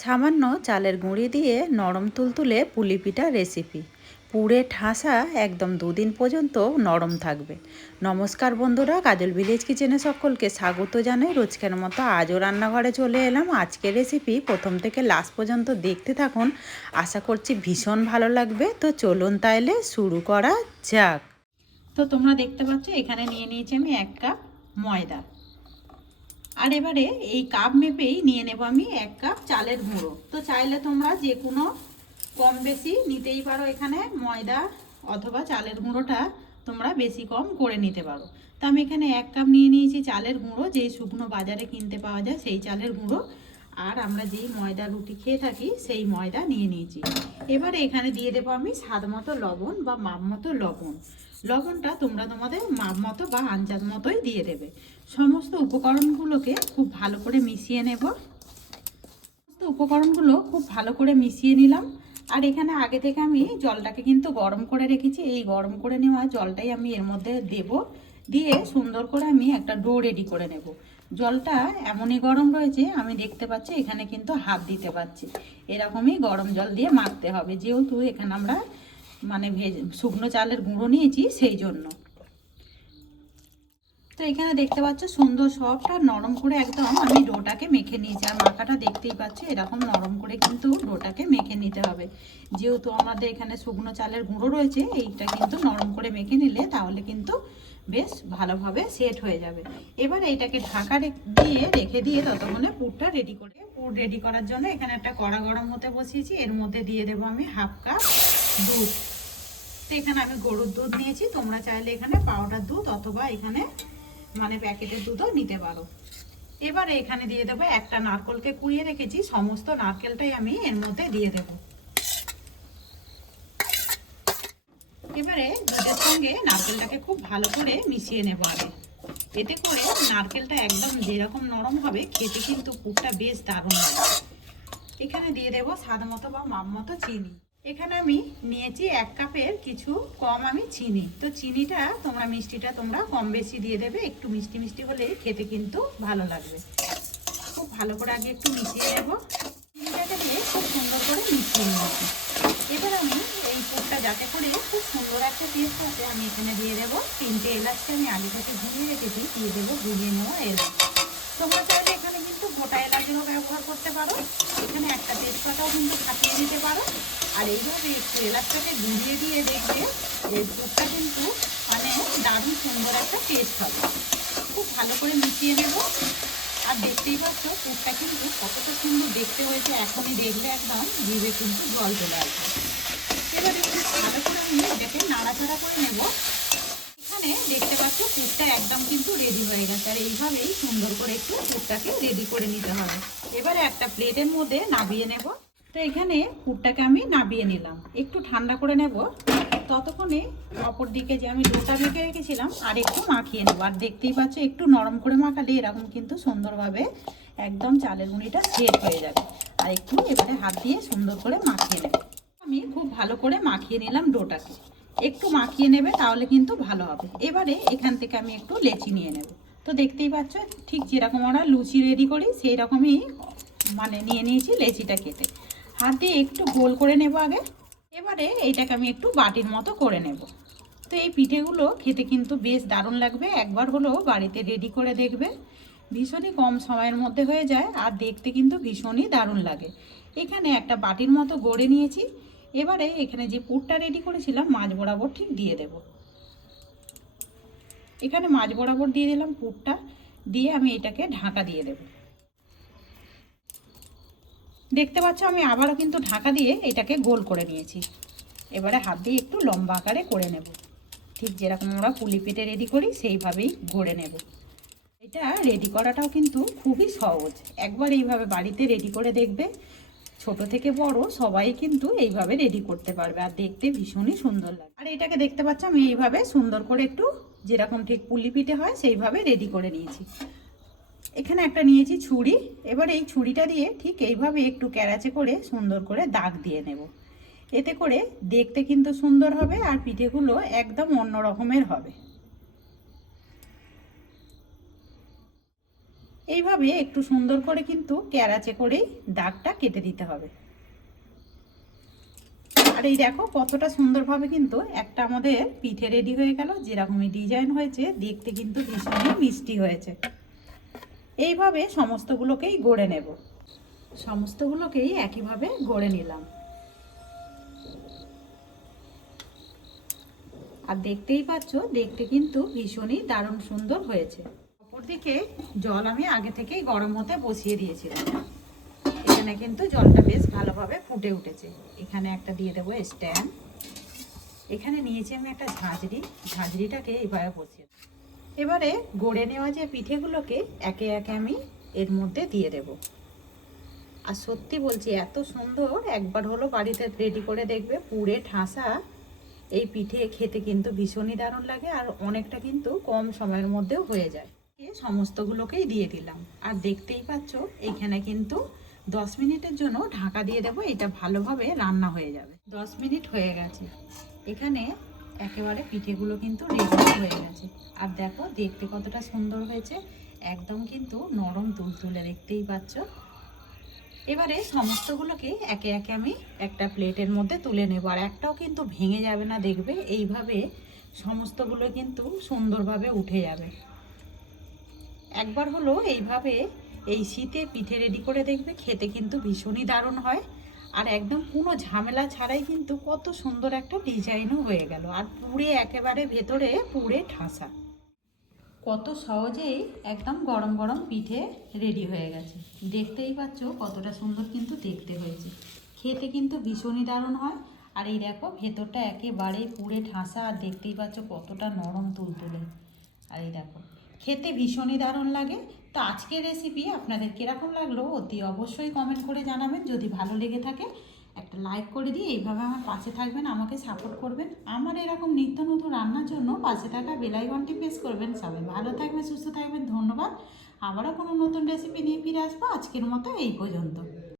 সামান্য চালের গুঁড়ি দিয়ে নরম তুলতুলে পুলি পিঠা রেসিপি। পুড়ে ঠাসা একদম দুদিন পর্যন্ত নরম থাকবে। নমস্কার বন্ধুরা, কাজল ভিলেজ কিচেনে সকলকে স্বাগত জানাই। রোজকের মতো আজও রান্নাঘরে চলে এলাম। আজকের রেসিপি প্রথম থেকে লাস্ট পর্যন্ত দেখতে থাকুন, আশা করছি ভীষণ ভালো লাগবে। তো চলুন তাইলে শুরু করা যাক। তো তোমরা দেখতে পাচ্ছ এখানে নিয়ে নিয়েছি আমি 1 কাপ ময়দা। আর এবারে এই কাপ মেপেই নিয়ে নেব আমি 1 কাপ চালের গুঁড়ো। তো চাইলে তোমরা যে কোনো কম বেশি নিতেই পারো, এখানে ময়দা অথবা চালের গুঁড়োটা তোমরা বেশি কম করে নিতে পারো। তো আমি এখানে 1 কাপ নিয়ে নিয়েছি চালের গুঁড়ো, যেই শুকনো বাজারে কিনতে পাওয়া যায় সেই চালের গুঁড়ো। আর আমরা যেই ময়দা রুটি খেয়ে থাকি সেই ময়দা নিয়ে নিয়েছি। এবারে এখানে দিয়ে দেবো আমি স্বাদ মতো লবণ বা মাপ মতো লবণ। লবণটা তোমরা তোমাদের মাপ মতো বা আন্দাজ মতোই দিয়ে দেবে। সমস্ত উপকরণগুলোকে খুব ভালো করে মিশিয়ে নেব। সমস্ত উপকরণগুলো খুব ভালো করে মিশিয়ে নিলাম। আর এখানে আগে থেকে আমি জলটাকে কিন্তু গরম করে রেখেছি। এই গরম করে নেওয়া জলটাই আমি এর মধ্যে দেব, দিয়ে সুন্দর করে আমি একটা ডো রেডি করে নেব। জলটা এমনই গরম রয়েছে, আমি দেখতে পাচ্ছি এখানে কিন্তু হাত দিতে পারছি। এরকমই গরম জল দিয়ে মাখতে হবে, যেহেতু এখানে আমরা শুকনো চালের গুঁড়ো নিয়েছি সেই জন্য। তো এখানে দেখতে পাচ্ছ সুন্দর সফট আর নরম করে একদম আমি ডোটাকে মেখে নিয়েছি। আর মাখাটা দেখতেই পাচ্ছ এরকম নরম করে কিন্তু ডোটাকে মেখে নিতে হবে। যেহেতু আমাদের এখানে শুকনো চালের গুঁড়ো রয়েছে, এইটা কিন্তু নরম করে মেখে নিলে তাহলে কিন্তু বেশ ভালোভাবে সেট হয়ে যাবে। এবার এইটাকে ঢাকা দিয়ে রেখে দিয়ে ততক্ষণে পুরটা রেডি করে পুর রেডি করার জন্য এখানে একটা কড়া গরম হতে বসিয়েছি। এর মধ্যে দিয়ে দেবো আমি 1/2 কাপ দুধ। তো এখানে আমি গরুর দুধ নিয়েছি, তোমরা চাইলে এখানে পাউডার দুধ অথবা এখানে প্যাকেটের দুধও নিতে পারো। এবারে এখানে দিয়ে দেবো একটা নারকেলকে কুড়িয়ে রেখেছি, সমস্ত নারকেলটাই আমি এর মধ্যে দিয়ে দেব। এবারে দুধের সঙ্গে নারকেলটাকে খুব ভালো করে মিশিয়ে নেব আগে। এতে করে নারকেলটা একদম যেরকম নরম হবে, খেতে কিন্তু পুরটা বেশ দারুণ হবে। এখানে দিয়ে দেবো স্বাদ মতো বা মাপ মতো চিনি। এখানে আমি নিয়েছি 1 কাপের কিছু কম আমি চিনি। তো চিনিটা তোমরা মিষ্টিটা তোমরা কম বেশি দিয়ে দেবে, একটু মিষ্টি মিষ্টি হলে খেতে কিন্তু ভালো লাগবে। খুব ভালো করে আগে একটু মিশিয়ে নেব। চিনিটাকে দিয়ে খুব সুন্দর করে মিশিয়ে নিয়েছি। এবার আমি এই পুরটা যাতে করে খুব সুন্দর একটা টেস্ট আছে, আমি এখানে দিয়ে দেবো 3টে এলাচকে আমি আগে থেকে গুঁড়িয়ে রেখেছি, দিয়ে দেবো গুঁড়িয়ে নেওয়া এলাচ। তোমরা চাইলে এখানে কিন্তু গোটা এলাচেরও ব্যবহার করতে পারো, এখানে একটা তেজপাতাও কিন্তু ফাটিয়ে দিতে পারো। আর এইভাবে একটু এলাচটাকে গুঁড়িয়ে দিয়ে দেখবে এই দুধটা কিন্তু দারুণ সুন্দর একটা টেস্ট হবে। খুব ভালো করে মিশিয়ে নেব। আর দেখতেই পাচ্ছ পুরটা কিন্তু কতটা সুন্দর দেখতে হয়েছে, এখনই দেখলে একদম জিভে কিন্তু জল চলে আসবে। এবারে খুব ভালো করে আমি এটাকে নাড়াচাড়া করে নেব। এখানে দেখতে পাচ্ছ পুরটা একদম কিন্তু রেডি হয়ে গেছে। আর এইভাবেই সুন্দর করে একটু পুরটাকে রেডি করে নিতে হবে। এবারে একটা প্লেটের মধ্যে নামিয়ে নেব। তো এখানে পুরটাকে আমি নামিয়ে নিলাম, একটু ঠান্ডা করে নেব। ততক্ষণে অপর দিকে যে আমি ডোটা মেখে রেখেছিলাম আর একটু মাখিয়ে নেব। আর দেখতেই পাচ্ছ একটু নরম করে মাখালে এরকম কিন্তু সুন্দরভাবে একদম চালের গুঁড়িটা সেট হয়ে যাবে। আর একটু এবারে হাত দিয়ে সুন্দর করে মাখিয়ে নেব। আমি খুব ভালো করে মাখিয়ে নিলাম ডোটাকে। একটু মাখিয়ে নেবে তাহলে কিন্তু ভালো হবে। এবারে এখান থেকে আমি একটু লেচি নিয়ে নেব। তো দেখতেই পাচ্ছ ঠিক যেরকম আমরা লুচি রেডি করি সেই রকমই নিয়ে নিয়েছি লেচিটা কেটে। হাত দিয়ে একটু গোল করে নেব আগে। এবারে এইটাকে আমি একটু বাটির মতো করে নেব। তো এই পিঠেগুলো খেতে কিন্তু বেশ দারুণ লাগবে, একবার হলেও বাড়িতে রেডি করে দেখবে। ভীষণই কম সময়ের মধ্যে হয়ে যায় আর দেখতে কিন্তু ভীষণই দারুণ লাগে। এখানে একটা বাটির মতো গড়ে নিয়েছি। এবারে এখানে যে পুরটা রেডি করেছিলাম মাঝ বরাবর ঠিক দিয়ে দেব। এখানে মাঝ বরাবর দিয়ে দিলাম পুরটা, দিয়ে আমি এটাকে ঢাকা দিয়ে দেব। দেখতে পাচ্ছ আমি আবারও কিন্তু ঢাকা দিয়ে এটাকে গোল করে নিয়েছি। এবারে হাত দিয়ে একটু লম্বা আকারে করে নেব, ঠিক যেরকম আমরা পুলি পিঠে রেডি করি সেইভাবেই গড়ে নেব। এটা রেডি করাটাও কিন্তু খুবই সহজ, একবার এইভাবে বাড়িতে রেডি করে দেখবে। ছোট থেকে বড় সবাই কিন্তু এইভাবে রেডি করতে পারবে আর দেখতে ভীষণই সুন্দর লাগে। আর এটাকে দেখতে পাচ্ছ আমি এইভাবে সুন্দর করে একটু যেরকম ঠিক পুলি পিঠে হয় সেইভাবে রেডি করে নিয়েছি। এখানে একটা নিয়েছি ছুরি। এবার এই ছুরিটা দিয়ে ঠিক এইভাবে একটু ক্যারাচে করে সুন্দর করে দাগ দিয়ে নেব। এতে করে দেখতে কিন্তু সুন্দর হবে আর পিঠেগুলো একদম অন্য রকমের হবে। এইভাবে একটু সুন্দর করে কিন্তু ক্যারাচে করেই দাগটা কেটে দিতে হবে। আর এই দেখো কতটা সুন্দরভাবে কিন্তু একটা আমাদের পিঠে রেডি হয়ে গেল। যেরকমই ডিজাইন হয়েছে দেখতে কিন্তু ভীষণই মিষ্টি হয়েছে। এইভাবে সমস্তগুলোকেই গড়ে নেব। সমস্তগুলোকেই একইভাবে গড়ে নিলাম। আর দেখতেই পাচ্ছ দেখতে কিন্তু ভীষণই দারুণ সুন্দর হয়েছে। অপরদিকে জল আমি আগে থেকেই গরম হতে বসিয়ে দিয়েছিলাম। এখানে কিন্তু জলটা বেশ ভালোভাবে ফুটে উঠেছে। এখানে একটা দিয়ে দেবো স্ট্যান্ড। এখানে নিয়েছি আমি একটা ঝাঁঝরি। ঝাঁঝরিটাকে এইভাবে বসিয়ে এবারে গড়ে নেওয়া যে পিঠেগুলোকে একে একে আমি এর মধ্যে দিয়ে দেব। আর সত্যি বলছি এত সুন্দর, একবার হলো বাড়িতে রেডি করে দেখবে। পুরে ঠাসা এই পিঠে খেতে কিন্তু ভীষণই দারুণ লাগে, আর অনেকটা কিন্তু কম সময়ের মধ্যেও হয়ে যায়। সমস্তগুলোকেই দিয়ে দিলাম। আর দেখতেই পাচ্ছ এইখানে কিন্তু 10 মিনিটের জন্য ঢাকা দিয়ে দেবো। এটা ভালোভাবে রান্না হয়ে যাবে। 10 মিনিট হয়ে গেছে। এখানে একেবারে পিঠেগুলো কিন্তু রেডি হয়ে গেছে। আর দেখো দেখতে কতটা সুন্দর হয়েছে, একদম কিন্তু নরম তুলতুলে, দেখতেই পাচ্ছ। এবারে সমস্তগুলোকে একে একে আমি একটা প্লেটের মধ্যে তুলে নেব। আর একটাও কিন্তু ভেঙে যাবে না, দেখবে এইভাবে সমস্তগুলো কিন্তু সুন্দরভাবে উঠে যাবে। একবার হলো এইভাবে এই শীতে পিঠে রেডি করে দেখবে, খেতে কিন্তু ভীষণই দারুণ হয়। আর একদম কোনো ঝামেলা ছাড়াই কিন্তু কত সুন্দর একটা ডিজাইনও হয়ে গেল। আর পুরে একেবারে ভেতরে পুরে ঠাসা। কত সহজেই একদম গরম গরম পিঠে রেডি হয়ে গেছে। দেখতেই পাচ্ছ কতটা সুন্দর কিন্তু দেখতে হয়েছে। খেতে কিন্তু ভীষণই দারুণ হয়। আর এই দেখো ভেতরটা একেবারে পুরে ঠাসা, আর দেখতেই পাচ্ছ কতটা নরম তুলতুলে। আর এই দেখো খেতে ভীষণই দারুণ লাগে। তো আজকের রেসিপি আপনাদের কীরকম লাগলো অতি অবশ্যই কমেন্ট করে জানাবেন। যদি ভালো লেগে থাকে একটা লাইক করে দিয়ে এইভাবে আমার পাশে থাকবেন, আমাকে সাপোর্ট করবেন। আমার এরকম নিত্য নতুন রান্নার জন্য পাশে থাকা বেল আইকনটি প্রেস করবেন। সবাই ভালো থাকবেন, সুস্থ থাকবেন। ধন্যবাদ। আবারও কোনো নতুন রেসিপি নিয়ে ফিরে আসবো। আজকের মতো এই পর্যন্ত।